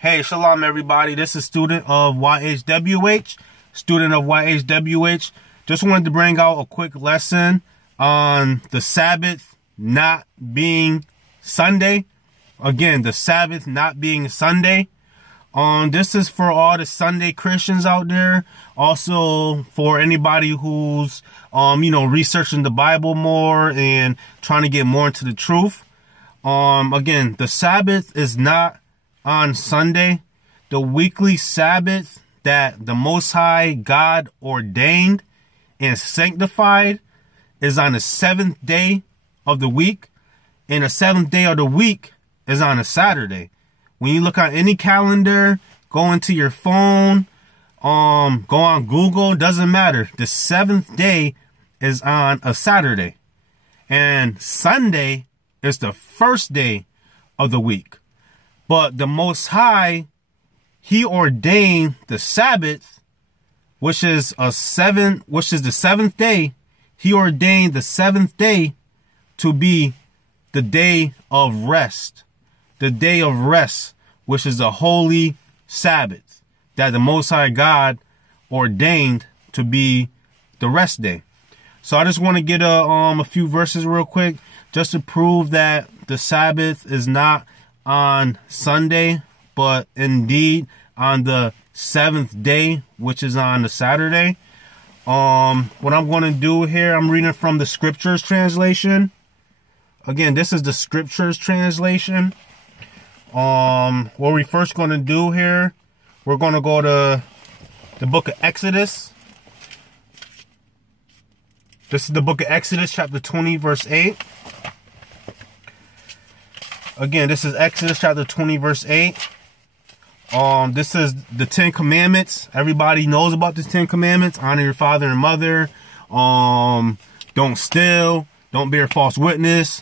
Hey, shalom everybody. This is student of YHWH. Just wanted to bring out a quick lesson on the Sabbath not being Sunday. Again, the Sabbath not being Sunday. This is for all the Sunday Christians out there. Also for anybody who's, researching the Bible more and trying to get more into the truth. Again, the Sabbath is not on Sunday. The weekly Sabbath that the Most High God ordained and sanctified is on the 7th day of the week. And the 7th day of the week is on a Saturday. When you look on any calendar, go into your phone, go on Google, doesn't matter. The 7th day is on a Saturday. And Sunday is the first day of the week. But the Most High, He ordained the Sabbath, which is the 7th day. He ordained the 7th day to be the day of rest. The day of rest, which is the holy Sabbath that the Most High God ordained to be the rest day. So I just want to get a few verses real quick just to prove that the Sabbath is not on Sunday, but indeed on the 7th day, which is on the Saturday. What I'm going to do here, I'm reading from the Scriptures translation. Again, this is the Scriptures translation. What we're first going to do here, we're going to go to the book of Exodus. This is the book of Exodus, chapter 20, verse 8. Again, this is Exodus chapter 20, verse 8. This is the 10 Commandments. Everybody knows about the 10 Commandments. Honor your father and mother. Don't steal. Don't bear false witness.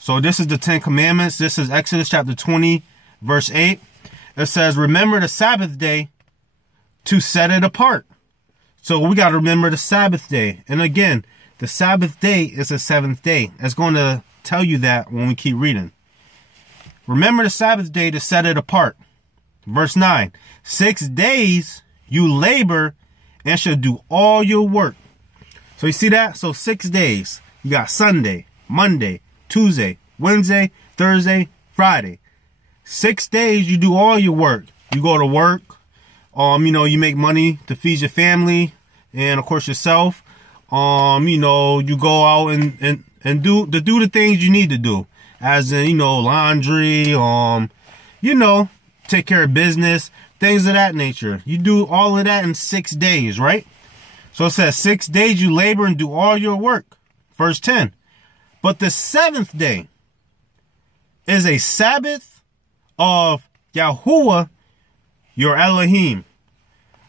So this is the 10 Commandments. This is Exodus chapter 20, verse 8. It says, remember the Sabbath day to set it apart. So we got to remember the Sabbath day. And again, the Sabbath day is the 7th day. It's going to tell you that when we keep reading. Remember the Sabbath day to set it apart. Verse 9, 6 days you labor and shall do all your work. So you see that? So 6 days. You got Sunday, Monday, Tuesday, Wednesday, Thursday, Friday. 6 days you do all your work. You go to work. You make money to feed your family and of course yourself. You go out and do the things you need to do. As in, laundry, take care of business, things of that nature. You do all of that in 6 days, right? So it says 6 days you labor and do all your work. Verse 10. But the 7th day is a Sabbath of Yahuwah, your Elohim.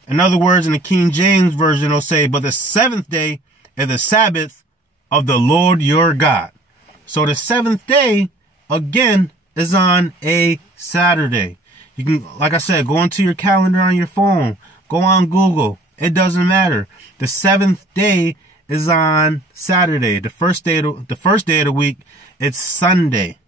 In other words, in the King James Version, it'll say, but the 7th day is the Sabbath of the Lord your God. So the 7th day, again, is on a Saturday. You can, like I said, go into your calendar on your phone. Go on Google. It doesn't matter. The 7th day is on Saturday. The first day of the week, it's Sunday.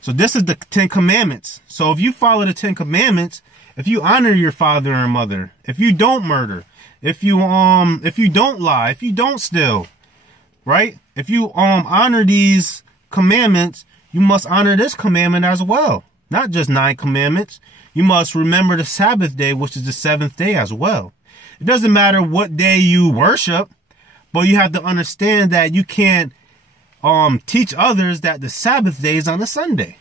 So this is the 10 Commandments. So if you follow the 10 Commandments, if you honor your father and mother, if you don't murder, if you don't lie, if you don't steal, right? If you honor these commandments, you must honor this commandment as well. Not just 9 commandments. You must remember the Sabbath day, which is the 7th day as well. It doesn't matter what day you worship, but you have to understand that you can't teach others that the Sabbath day is on a Sunday.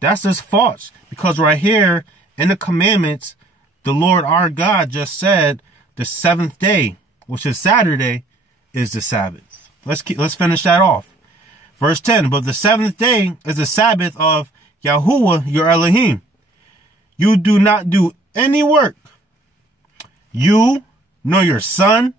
That's just false. Because right here in the commandments, the Lord our God just said the 7th day, which is Saturday, is the Sabbath. Let's finish that off. Verse 10, but the 7th day is the Sabbath of Yahuwah, your Elohim. You do not do any work. You, nor your son,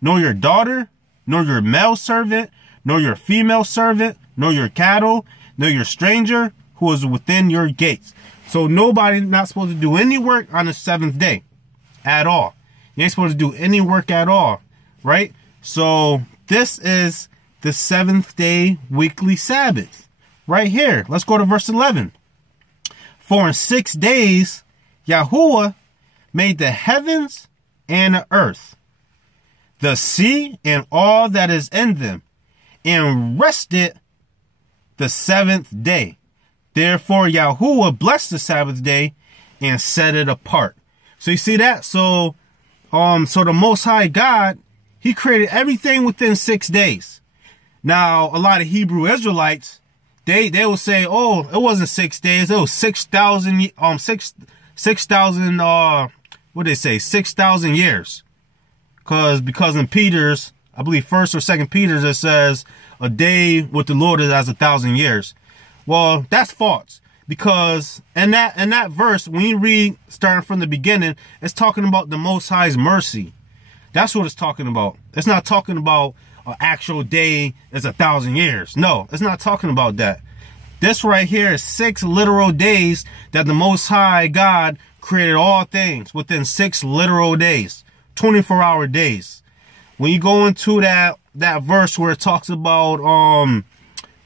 nor your daughter, nor your male servant, nor your female servant, nor your cattle, nor your stranger who is within your gates. So nobody not supposed to do any work on the 7th day at all. You ain't supposed to do any work at all, right? So this is the 7th day weekly Sabbath right here. Let's go to verse 11. For in 6 days, Yahuwah made the heavens and the earth, the sea and all that is in them, and rested the 7th day. Therefore, Yahuwah blessed the Sabbath day and set it apart. So you see that? So the Most High God, he created everything within 6 days. Now, a lot of Hebrew Israelites, they will say, oh, it wasn't 6 days. It was 6,000, 6,000, what they say, 6,000 years. Because in Peter's, I believe 1st or 2nd Peter's, it says a day with the Lord is as 1,000 years. Well, that's false. Because in that verse, when you read starting from the beginning, it's talking about the Most High's mercy. That's what it's talking about. It's not talking about an actual day is 1,000 years. No, it's not talking about that. This right here is 6 literal days that the Most High God created all things within 6 literal days, 24-hour days. When you go into that verse where it talks about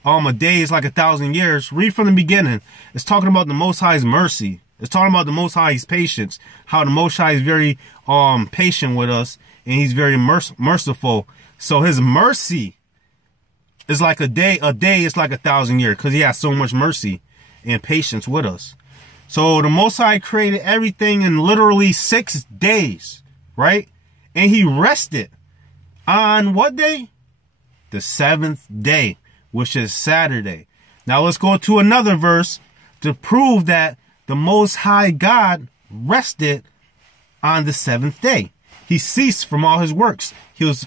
a day is like 1,000 years, read from the beginning. It's talking about the Most High's mercy. It's talking about the Most High's patience, how the Most High is very patient with us, and he's very merciful. So his mercy is like a day is like 1,000 years, because he has so much mercy and patience with us. So the Most High created everything in literally 6 days, right? And he rested on what day? The 7th day, which is Saturday. Now let's go to another verse to prove that the Most High God rested on the 7th day. He ceased from all his works. He was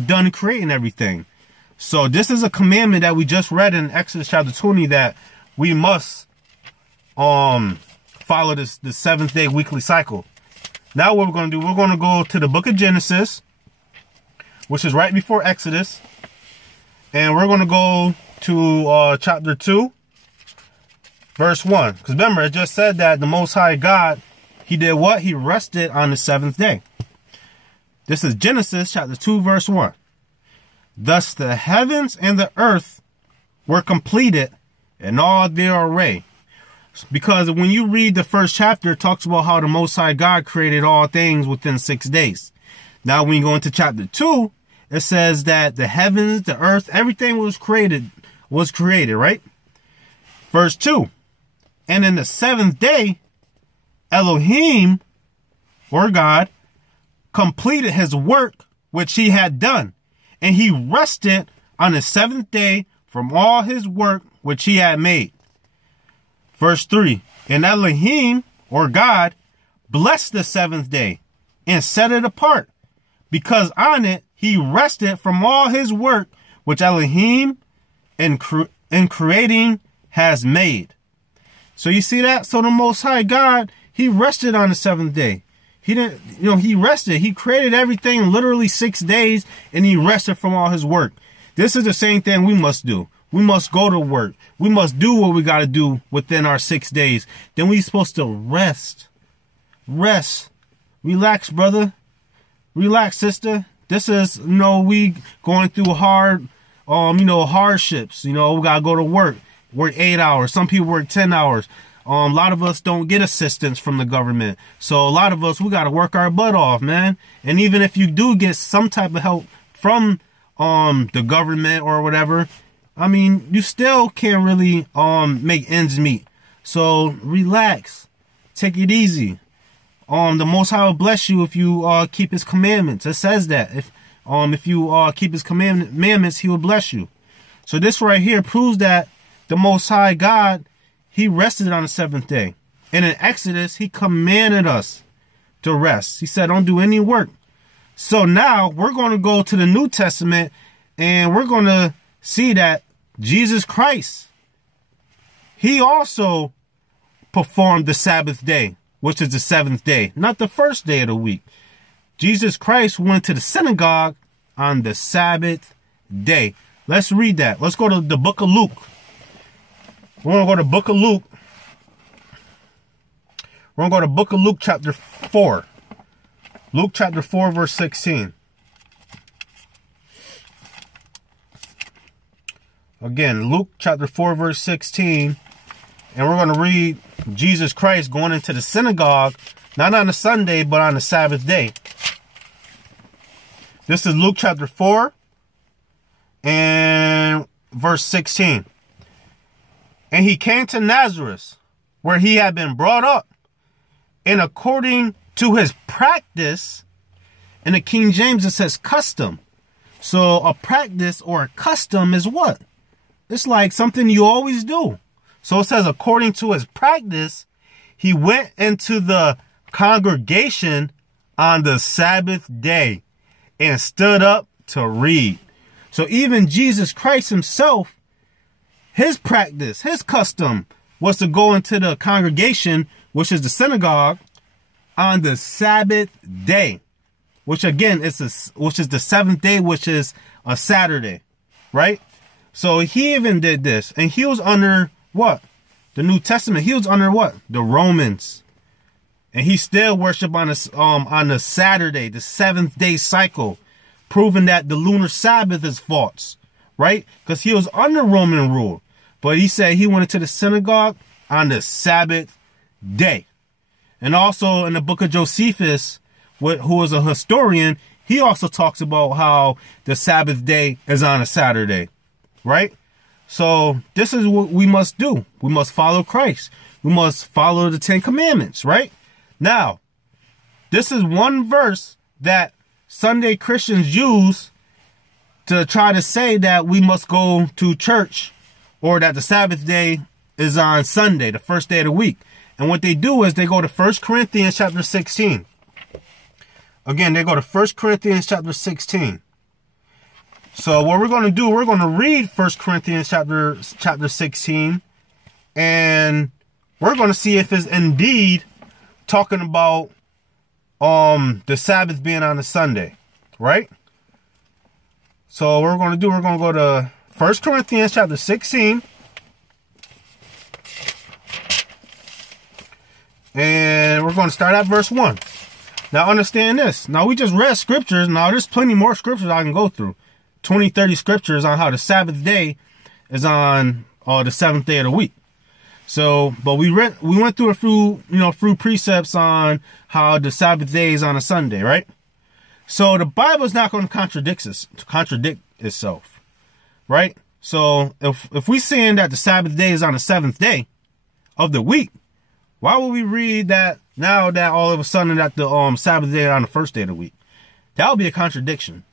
done creating everything. So this is a commandment that we just read in Exodus chapter 20, that we must follow the 7th day weekly cycle. Now what we're going to do, we're going to go to the book of Genesis, which is right before Exodus. And we're going to go to chapter 2, verse 1. Because remember, it just said that the Most High God, he did what? He rested on the 7th day. This is Genesis chapter 2, verse 1. Thus the heavens and the earth were completed in all their array. Because when you read the first chapter, it talks about how the Most High God created all things within 6 days. Now when you go into chapter 2, it says that the heavens, the earth, everything was created, right? Verse 2. And in the 7th day, Elohim, or God, completed his work which he had done, and he rested on the 7th day from all his work which he had made. Verse 3. And Elohim, or God, blessed the 7th day and set it apart, because on it he rested from all his work which Elohim in creating has made. So you see that? So the Most High God, he rested on the 7th day. He didn't, he rested. He created everything in literally 6 days, and he rested from all his work. This is the same thing we must do. We must go to work. We must do what we got to do within our 6 days. Then we're supposed to rest. Rest. Relax, brother. Relax, sister. This is, we going through hard, hardships. We got to go to work 8 hours. Some people work 10 hours. A lot of us don't get assistance from the government. So a lot of us, we got to work our butt off, man. And even if you do get some type of help from the government or whatever, I mean, you still can't really make ends meet. So relax. Take it easy. The Most High will bless you if you keep his commandments. It says that if you keep his commandments, he will bless you. So this right here proves that the Most High God, he rested on the 7th day. And in Exodus, he commanded us to rest. He said, don't do any work. So now we're going to go to the New Testament, and we're going to see that Jesus Christ, he also performed the Sabbath day, which is the 7th day, not the first day of the week. Jesus Christ went to the synagogue on the Sabbath day. Let's read that. Let's go to the book of Luke. We're going to go to the book of Luke. We're going to go to the book of Luke chapter 4. Luke chapter 4, verse 16. Again, Luke chapter 4, verse 16. And we're going to read Jesus Christ going into the synagogue, not on a Sunday, but on the Sabbath day. This is Luke chapter 4 and verse 16. And he came to Nazareth, where he had been brought up, and according to his practice, in the King James it says custom. So a practice or a custom is what? It's like something you always do. So it says according to his practice, he went into the congregation on the Sabbath day and stood up to read. So even Jesus Christ himself, his practice, his custom was to go into the congregation, which is the synagogue, on the Sabbath day, which again is the seventh day, which is a Saturday, right? So he even did this, and he was under what? The New Testament. He was under what? The Romans. And he still worshiped on the Saturday, the seventh day cycle, proving that the lunar Sabbath is false, right? Because he was under Roman rule. But he said he went into the synagogue on the Sabbath day. And also in the book of Josephus, who is a historian, he also talks about how the Sabbath day is on a Saturday, right? So this is what we must do. We must follow Christ. We must follow the Ten Commandments, right? Now, this is one verse that Sunday Christians use to try to say that we must go to church, or that the Sabbath day is on Sunday, the first day of the week. And what they do is they go to 1 Corinthians chapter 16. Again, they go to 1 Corinthians chapter 16. So what we're going to do, we're going to read 1 Corinthians chapter 16, and we're going to see if it's indeed talking about the Sabbath being on a Sunday, right? So what we're going to do, we're going to go to 1 Corinthians chapter 16, and we're going to start at verse 1. Now understand this. Now we just read scriptures. Now there's plenty more scriptures I can go through. 20, 30 scriptures on how the Sabbath day is on the seventh day of the week. So, but we went through a few precepts on how the Sabbath day is on a Sunday, right? So the Bible is not going to contradict itself, right? So if we saying that the Sabbath day is on the seventh day of the week, why would we read that now that all of a sudden that the Sabbath day is on the first day of the week? That would be a contradiction.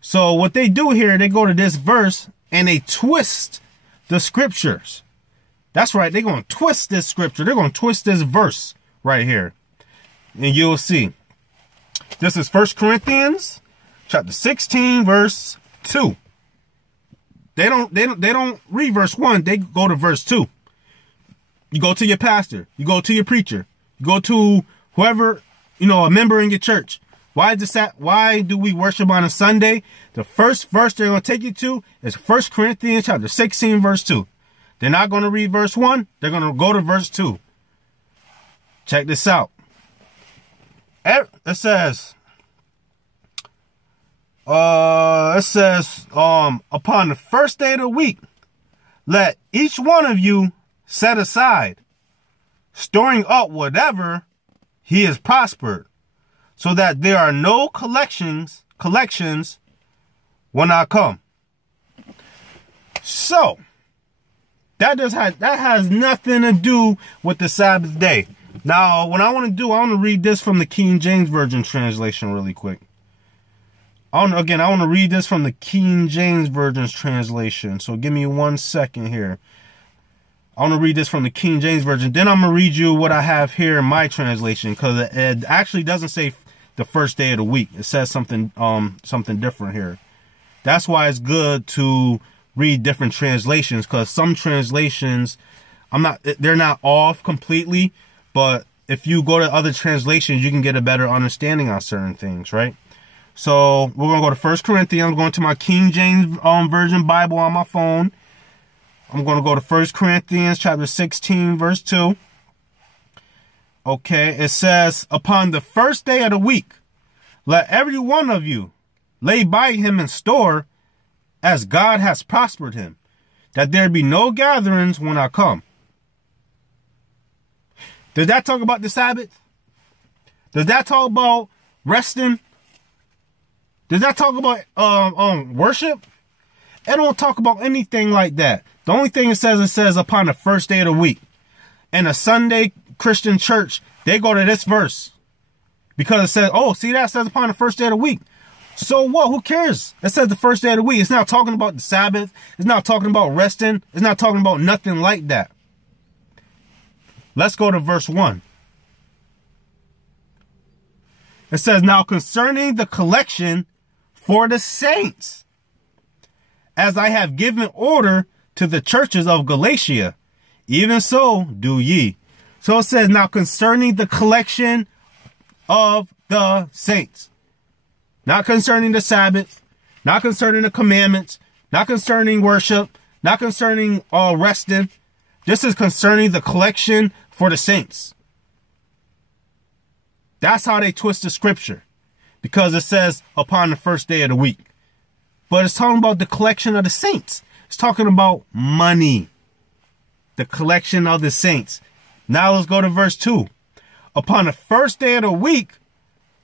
So what they do here, they go to this verse and they twist the scriptures. That's right. They're going to twist this scripture. They're going to twist this verse right here. And you'll see. This is 1 Corinthians chapter 16, verse 2. They don't read verse 1. They go to verse 2. You go to your pastor. You go to your preacher. You go to whoever, a member in your church. Why do we worship on a Sunday? The first verse they're going to take you to is 1 Corinthians chapter 16, verse 2. They're not going to read verse 1. They're going to go to verse 2. Check this out. It says, upon the first day of the week, let each one of you set aside, storing up whatever he has prospered, so that there are no collections when I come. So that has nothing to do with the Sabbath day. Now, what I want to read this from the King James Version translation really quick. I want to read this from the King James Version's translation. So give me 1 second here. I want to read this from the King James Version. Then I'm going to read you what I have here in my translation, because it actually doesn't say the first day of the week. It says something different here. That's why it's good to read different translations, because some translations, they're not off completely, but if you go to other translations, you can get a better understanding on certain things, right? So we're going to go to 1 Corinthians. I'm going to my King James Version Bible on my phone. I'm going to go to 1 Corinthians chapter 16, verse 2. Okay, it says, upon the first day of the week, let every one of you lay by him in store, as God has prospered him, that there be no gatherings when I come. Does that talk about the Sabbath? Does that talk about resting? Does that talk about worship? It don't talk about anything like that. The only thing it says upon the first day of the week. And a Sunday Christian church, they go to this verse. Because it says, oh, see that says upon the first day of the week. So what? Who cares? It says the first day of the week. It's not talking about the Sabbath. It's not talking about resting. It's not talking about nothing like that. Let's go to verse 1. It says, now concerning the collection for the saints, as I have given order to the churches of Galatia, even so do ye. So it says, now concerning the collection of the saints. Not concerning the Sabbath, not concerning the commandments, not concerning worship, not concerning resting. This is concerning the collection for the saints. That's how they twist the scripture. Because it says upon the first day of the week. But it's talking about the collection of the saints. It's talking about money. The collection of the saints. Now let's go to verse 2. Upon the first day of the week,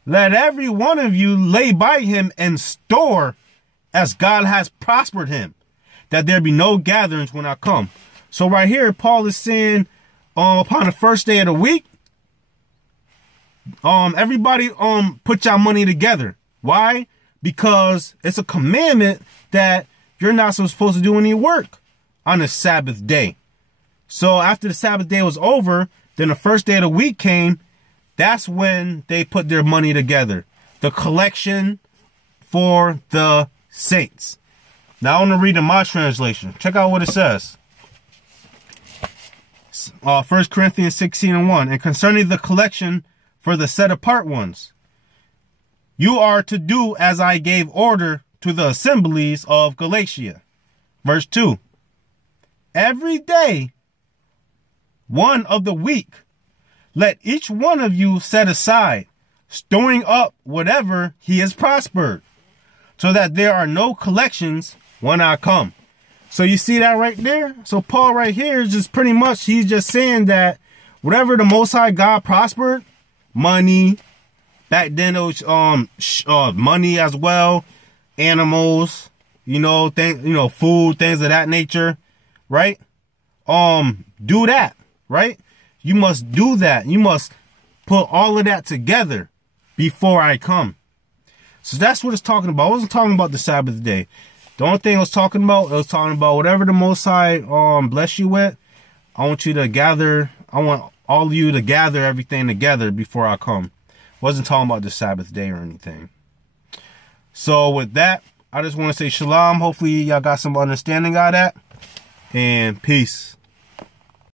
let every one of you lay by him and store as God has prospered him, that there be no gatherings when I come. So right here, Paul is saying, upon the first day of the week, everybody put your money together. Why? Because it's a commandment that you're not supposed to do any work on the Sabbath day. So after the Sabbath day was over, then the first day of the week came. That's when they put their money together. The collection for the saints. Now I want to read in my translation. Check out what it says. 1 Corinthians 16:1. And concerning the collection for the set apart ones, you are to do as I gave order to the assemblies of Galatia. Verse 2. Every day, one of the week, let each one of you set aside, storing up whatever he has prospered, so that there are no collections when I come. So you see that right there? So Paul right here is just pretty much, he's just saying that whatever the Most High God prospered, money, back then it was money as well, animals, food, things of that nature, right? Do that, right? You must do that. You must put all of that together before I come. So that's what it's talking about. I wasn't talking about the Sabbath day. The only thing it was talking about whatever the Most High bless you with. I want you to gather. I want all of you to gather everything together before I come. Wasn't talking about the Sabbath day or anything. So with that, I just want to say shalom. Hopefully y'all got some understanding out of that. And peace.